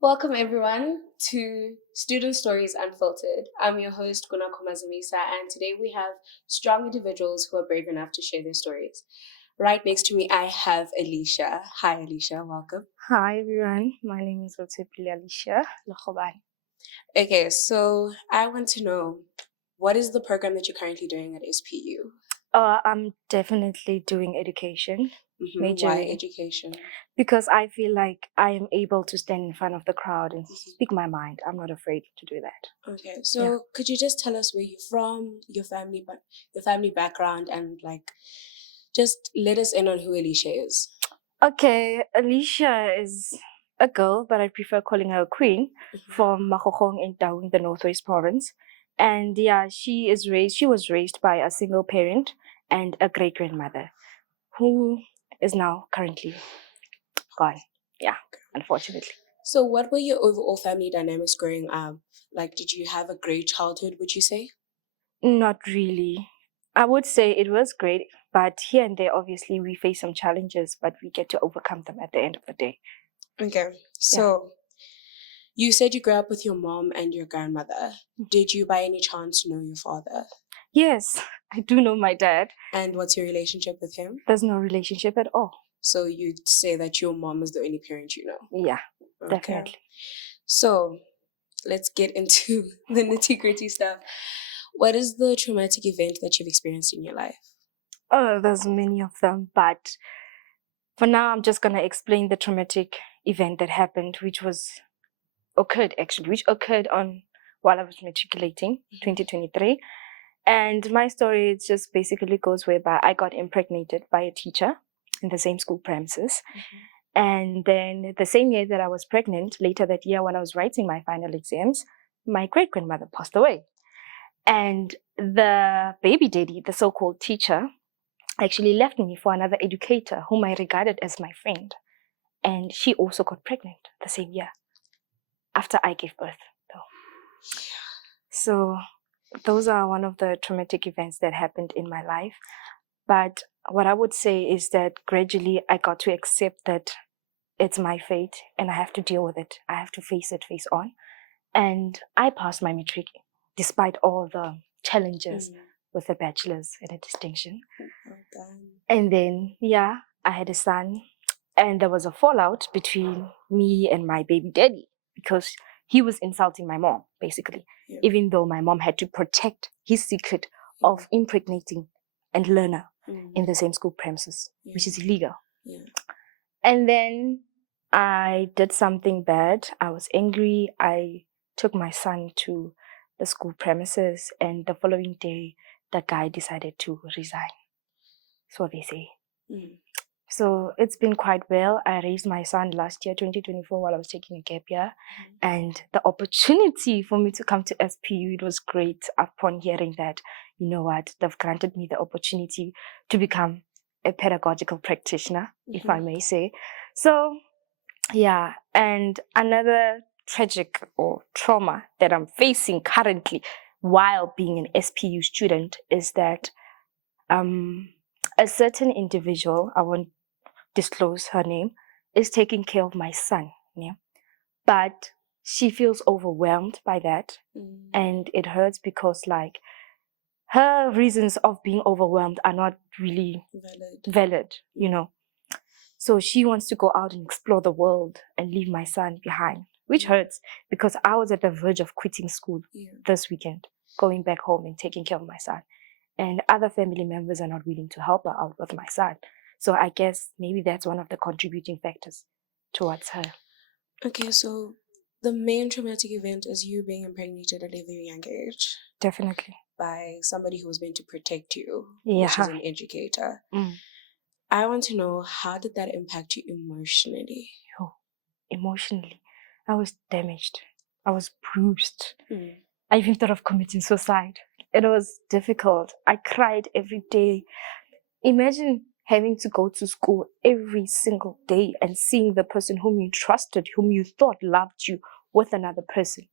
Welcome everyone to Student Stories Unfiltered. I'm your host Guna Komazamisa, and today we have strong individuals who are brave enough to share their stories. Right next to me I have Alicia. Hi Alicia, welcome. Hi everyone, my name is Reotshepile Legobane. Okay, so I want to know, what is the program that you're currently doing at SPU? I'm definitely doing education. Why education? Because I feel like I am able to stand in front of the crowd and speak my mind. I'm not afraid to do that. Okay, so could you just tell us where you're from, your family background, and just let us in on who Alicia is? Okay, Alicia is a girl, but I prefer calling her a queen, from Makgokgong in Taung, the Northwest Province. And yeah, she was raised by a single parent and a great-grandmother who is now currently gone. Yeah, unfortunately. So what were your overall family dynamics growing up? Did you have a great childhood, would you say? Not really. I would say it was great, but here and there, obviously, we face some challenges, but we get to overcome them at the end of the day. Okay, so you said you grew up with your mom and your grandmother. Did you by any chance know your father? Yes, I do know my dad. And what's your relationship with him? There's no relationship at all. So you'd say that your mom is the only parent you know? Yeah, definitely. So let's get into the nitty-gritty stuff. What is the traumatic event that you've experienced in your life? Oh, there's many of them, but for now, I'm just going to explain the traumatic event that happened, which occurred on while I was matriculating, 2023. And my story just basically goes whereby I got impregnated by a teacher in the same school premises. And then the same year that I was pregnant, later that year when I was writing my final exams, my great-grandmother passed away. And the baby daddy, the so-called teacher, actually left me for another educator whom I regarded as my friend. And she also got pregnant the same year after I gave birth, though. So those are one of the traumatic events that happened in my life. But what I would say is that gradually I got to accept that it's my fate and I have to deal with it. I have to face it face on. And I passed my matric despite all the challenges with the bachelor's and a distinction. And then, I had a son. And there was a fallout between me and my baby daddy because he was insulting my mom, basically, even though my mom had to protect his secret of impregnating and learner in the same school premises, which is illegal. And then I did something bad. I was angry. I took my son to the school premises, and the following day, the guy decided to resign. So they say. So it's been quite well. I raised my son last year, 2024, while I was taking a gap year. And the opportunity for me to come to SPU, it was great upon hearing that, you know what, they've granted me the opportunity to become a pedagogical practitioner, if I may say. So, and another tragic or trauma that I'm facing currently while being an SPU student is that a certain individual, I won't disclose her name, is taking care of my son. But she feels overwhelmed by that. And it hurts because her reasons of being overwhelmed are not really valid, So she wants to go out and explore the world and leave my son behind, which hurts because I was at the verge of quitting school this weekend, going back home and taking care of my son. And other family members are not willing to help her out with my son. So I guess maybe that's one of the contributing factors towards her. Okay, so the main traumatic event is you being impregnated at a very young age. Definitely. By somebody who was meant to protect you, which is an educator. I want to know, how did that impact you emotionally? Emotionally, I was damaged. I was bruised. I even thought of committing suicide. It was difficult. I cried every day. Imagine having to go to school every single day and seeing the person whom you trusted, whom you thought loved you, with another person.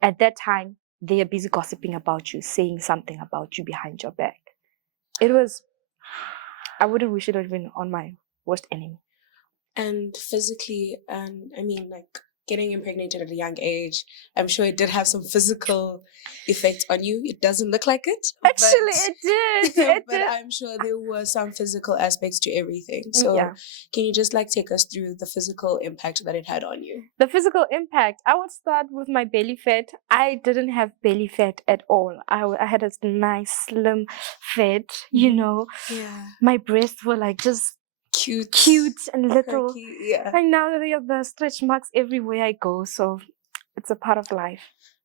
At that time, they are busy gossiping about you, saying something about you behind your back. It was, I wouldn't wish it had been on my worst enemy. And physically, and I mean, like, getting impregnated at a young age, I'm sure it did have some physical effects on you. It doesn't look like it. Actually, it did. But I'm sure there were some physical aspects to everything. So can you just like take us through the physical impact that it had on you? The physical impact, I would start with my belly fat. I didn't have belly fat at all. I had a nice slim fat, you know. Yeah. My breasts were like just cute and little. Perky, yeah. And now they have the stretch marks everywhere I go. So it's a part of life.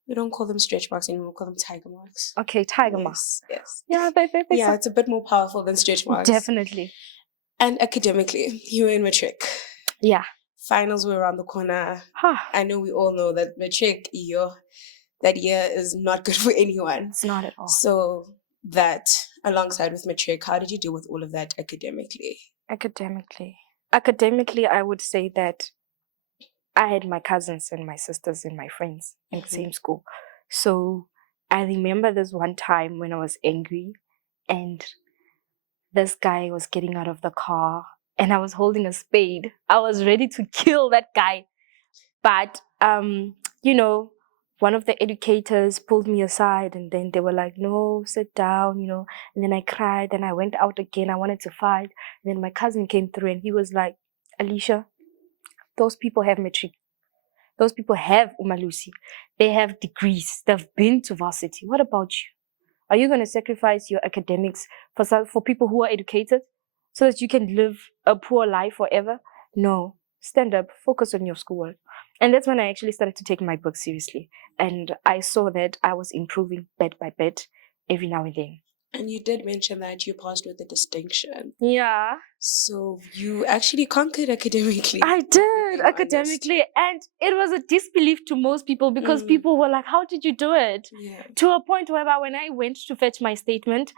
We don't call them stretch marks anymore. We call them tiger marks. Okay, tiger marks. Yes. Yeah, yeah, it's a bit more powerful than stretch marks. Definitely. And academically, you were in matric. Yeah. Finals were around the corner. I know we all know that matric, that year is not good for anyone. It's not at all. So that, alongside with matric, how did you deal with all of that academically? Academically, I would say that I had my cousins and my sisters and my friends in the same school. So I remember this one time when I was angry and this guy was getting out of the car and I was holding a spade. I was ready to kill that guy. But, you know, one of the educators pulled me aside and then they were like, no, sit down, you know. And then I cried and I went out again. I wanted to fight. And then my cousin came through and he was like, Alicia, those people have matric. Those people have umalusi. They have degrees. They've been to varsity. What about you? Are you going to sacrifice your academics for people who are educated so that you can live a poor life forever? No. Stand up. Focus on your schoolwork. And that's when I actually started to take my book seriously. And I saw that I was improving bit by bit every now and then. And you did mention that you passed with a distinction. Yeah. So you actually conquered academically. I did, academically. And it was a disbelief to most people because people were like, how did you do it? Yeah. To a point where when I went to fetch my statement,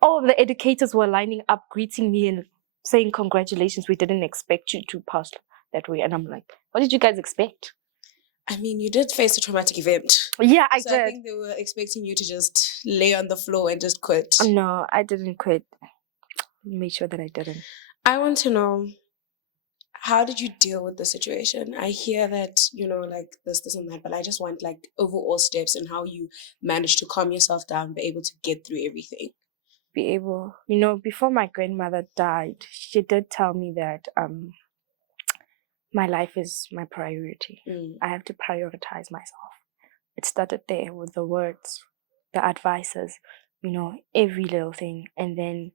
all of the educators were lining up, greeting me and saying, congratulations, we didn't expect you to pass that way. And I'm like, what did you guys expect? I mean, you did face a traumatic event. Yeah, I did. I think they were expecting you to just lay on the floor and just quit. No, I didn't quit. Made sure that I didn't. I want to know, how did you deal with the situation? I hear that, you know, like this and that, but I just want like overall steps and how you managed to calm yourself down, be able to get through everything. You know, before my grandmother died, she did tell me that my life is my priority. I have to prioritize myself. It started there with the words, the advices, you know, every little thing. And then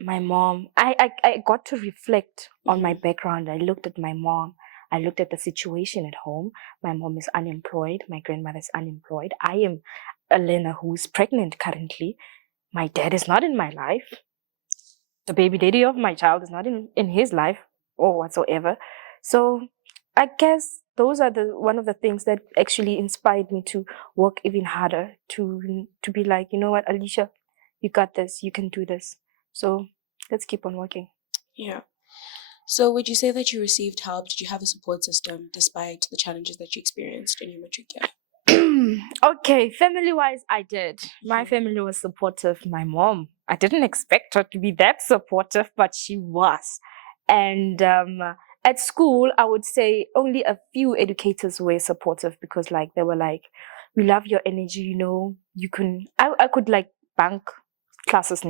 my mom, I got to reflect on my background. I looked at my mom. I looked at the situation at home. My mom is unemployed. My grandmother is unemployed. I am a learner who is pregnant currently. My dad is not in my life. The baby daddy of my child is not in his life or whatsoever. So I guess those are one of the things that actually inspired me to work even harder, to be like, you know what, Alicia, you got this, you can do this. So let's keep on working. Yeah. So would you say that you received help? Did you have a support system despite the challenges that you experienced in your matric year? Okay, family-wise, I did. My family was supportive. My mom, I didn't expect her to be that supportive, but she was. And at school, I would say only a few educators were supportive because like they were like, we love your energy, you know, you can, I could like bank classes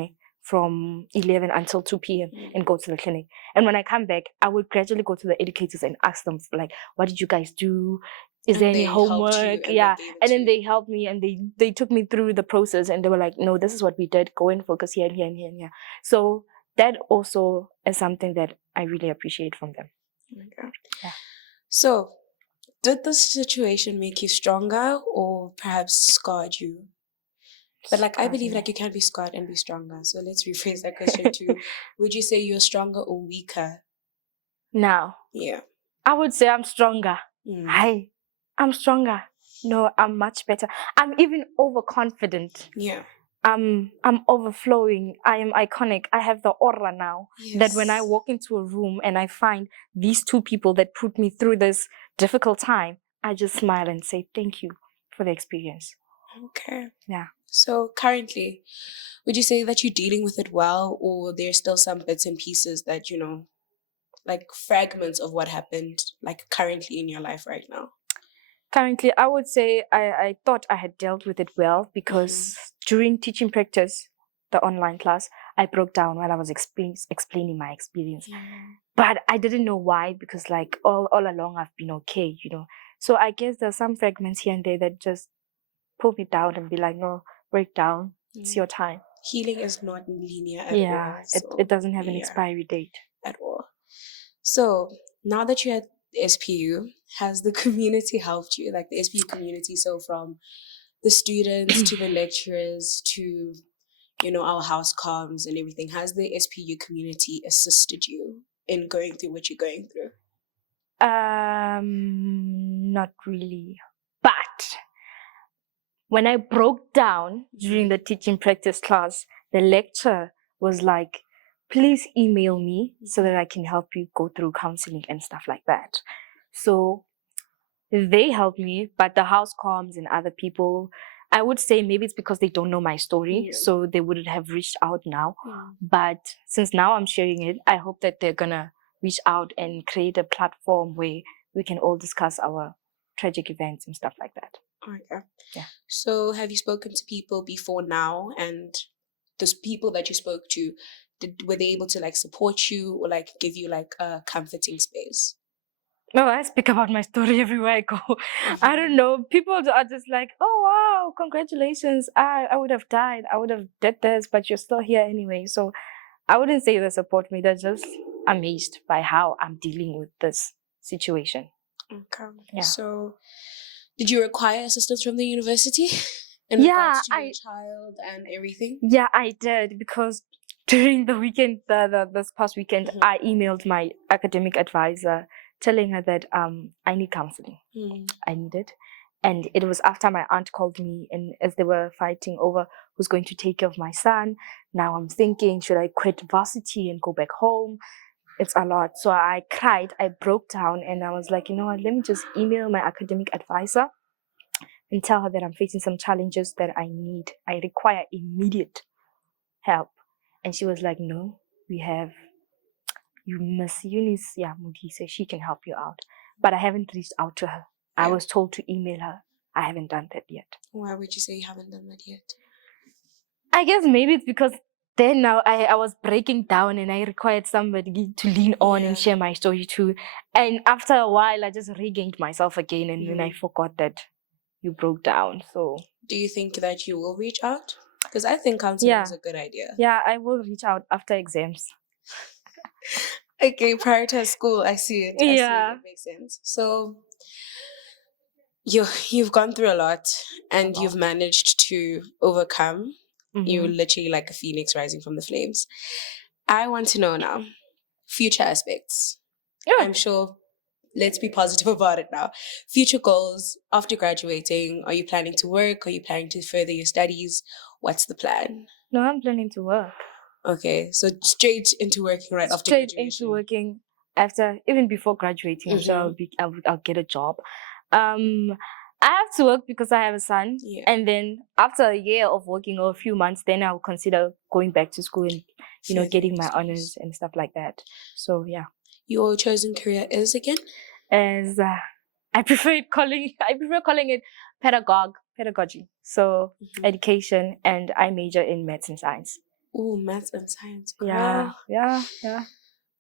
from 11 until 2 p.m. and go to the clinic. And when I come back, I would gradually go to the educators and ask them like, what did you guys do? Is there any homework? Yeah. And then they helped me and they took me through the process and they were like, no, this is what we did. Go and focus here and here and here and here. So that also is something that I really appreciate from them. Oh my God. Yeah. So did this situation make you stronger or perhaps scarred you? But like, I believe like you can be scarred and be stronger. So let's rephrase that question too. Would you say you're stronger or weaker now? Yeah. I would say I'm stronger. I'm stronger. No, I'm much better. I'm even overconfident. Yeah. I'm overflowing. I am iconic. I have the aura now that when I walk into a room and I find these two people that put me through this difficult time, I just smile and say thank you for the experience. Okay. Yeah. So currently, would you say that you're dealing with it well, or there's still some bits and pieces that, you know, like fragments of what happened, like currently in your life right now? Currently, I would say I thought I had dealt with it well because during teaching practice, the online class, I broke down while I was explaining my experience. But I didn't know why, because like all along I've been okay, you know. So I guess there's some fragments here and there that just pull me down and be like, no, break down. It's your time. Healing is not linear at all. Yeah, it doesn't have an expiry date. At all. So now that you're at SPU, has the community helped you? Like the SPU community, so from the students to the lecturers to, you know, our house comms and everything, has the SPU community assisted you in going through what you're going through? Not really. But when I broke down during the teaching practice class, the lecturer was like, please email me so that I can help you go through counseling and stuff like that. So they helped me, but the house comms and other people, I would say maybe it's because they don't know my story, so they wouldn't have reached out now. But since now I'm sharing it, I hope that they're gonna reach out and create a platform where we can all discuss our tragic events and stuff like that. Okay. Yeah. So have you spoken to people before now, and those people that you spoke to, were they able to like support you or like give you like a comforting space? No, I speak about my story everywhere I go. I don't know. People are just like, oh, wow, congratulations. I would have died. I would have did this, but you're still here anyway. So I wouldn't say they support me. They're just amazed by how I'm dealing with this situation. Okay. Yeah. So did you require assistance from the university in regards to your child and everything? Yeah, I did, because during the weekend, this past weekend, I emailed my academic advisor telling her that I need counseling. I need it. And it was after my aunt called me, and as they were fighting over who's going to take care of my son, now I'm thinking, should I quit varsity and go back home? It's a lot. So I cried, I broke down, and I was like, you know what, let me just email my academic advisor and tell her that I'm facing some challenges that I require immediate help. And she was like, no, Miss Eunice Mudi, so she can help you out. But I haven't reached out to her. I was told to email her. I haven't done that yet. Why would you say you haven't done that yet? I guess maybe it's because then now I was breaking down and I required somebody to lean on and share my story too. And after a while, I just regained myself again, and then I forgot that you broke down. So do you think that you will reach out? Because I think counseling is a good idea. Yeah, I will reach out after exams. Okay, prioritize school. I see it. I see it. It makes sense. So you've gone through a lot, and you've managed to overcome. You're literally like a phoenix rising from the flames. I want to know now, future aspects. I'm sure, let's be positive about it now. Future goals after graduating. Are you planning to work? Are you planning to further your studies? What's the plan? No, I'm planning to work. Okay, so straight into working right after graduation. Straight into working after, even before graduating. I'm sure I'll get a job. I have to work because I have a son, and then after a year of working or a few months, then I'll consider going back to school and getting my honors and stuff like that. So yeah. Your chosen career is again? As I prefer calling it pedagogy. So education, and I major in maths and science. Oh, maths and science. Girl. Yeah.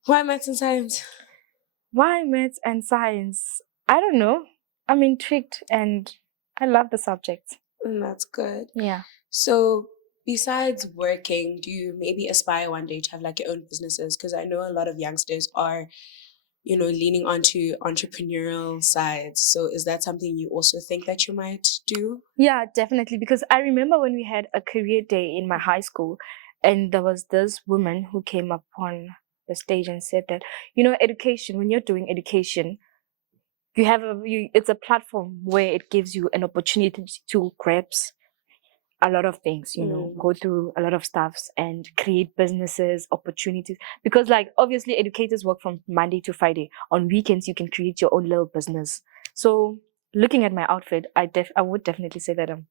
Why maths and science? Why maths and science? I don't know. I'm intrigued and I love the subject. That's good. Yeah. So besides working, do you maybe aspire one day to have like your own businesses? Because I know a lot of youngsters are, leaning onto entrepreneurial sides. So is that something you also think that you might do? Yeah, definitely. Because I remember when we had a career day in my high school, and there was this woman who came up on the stage and said that, education, when you're doing education, it's a platform where it gives you an opportunity to grasp a lot of things, go through a lot of stuffs and create businesses, opportunities. Because like obviously educators work from Monday to Friday. On weekends, you can create your own little business. So looking at my outfit, I would definitely say that I'm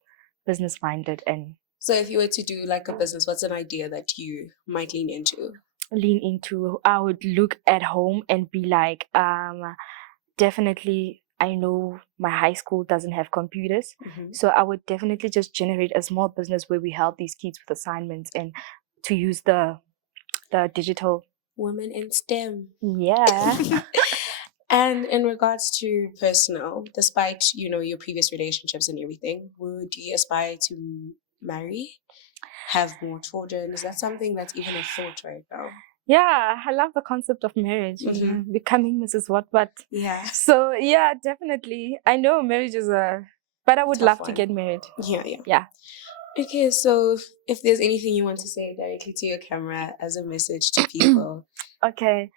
business minded. And so if you were to do like a business, what's an idea that you might lean into? I would look at home and be like, definitely, I know my high school doesn't have computers. So I would definitely just generate a small business where we help these kids with assignments and to use the digital. Women in STEM. Yeah. And in regards to personal, despite, your previous relationships and everything, would you aspire to marry? Have more children? Is that something that's even a thought right now? Yeah, I love the concept of marriage, becoming Mrs. What. Yeah. So yeah, definitely. I know marriage is but I would Tough love one. to get married. Yeah. Okay, so if there's anything you want to say directly to your camera as a message to people. Okay.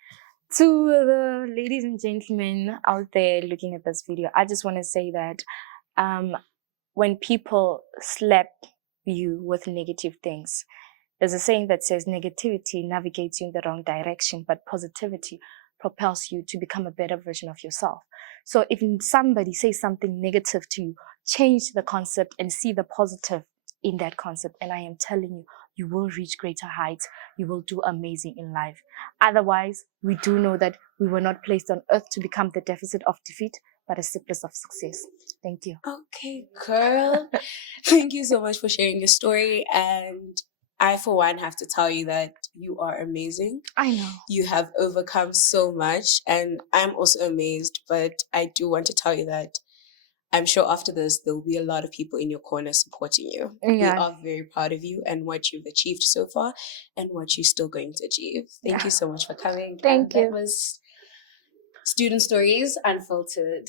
To the ladies and gentlemen out there looking at this video, I just want to say that when people slap you with negative things, there's a saying that says negativity navigates you in the wrong direction, but positivity propels you to become a better version of yourself. So if somebody says something negative to you, change the concept and see the positive in that concept. And I am telling you, you will reach greater heights. You will do amazing in life. Otherwise, we do know that we were not placed on earth to become the deficit of defeat, but a surplus of success. Thank you. Okay, girl. Thank you so much for sharing your story. And I, for one, have to tell you that you are amazing. I know. You have overcome so much. And I'm also amazed. But I do want to tell you that I'm sure after this, there will be a lot of people in your corner supporting you. Yeah. We are very proud of you and what you've achieved so far and what you're still going to achieve. Thank you so much for coming. Thank you. That was Student Stories Unfiltered.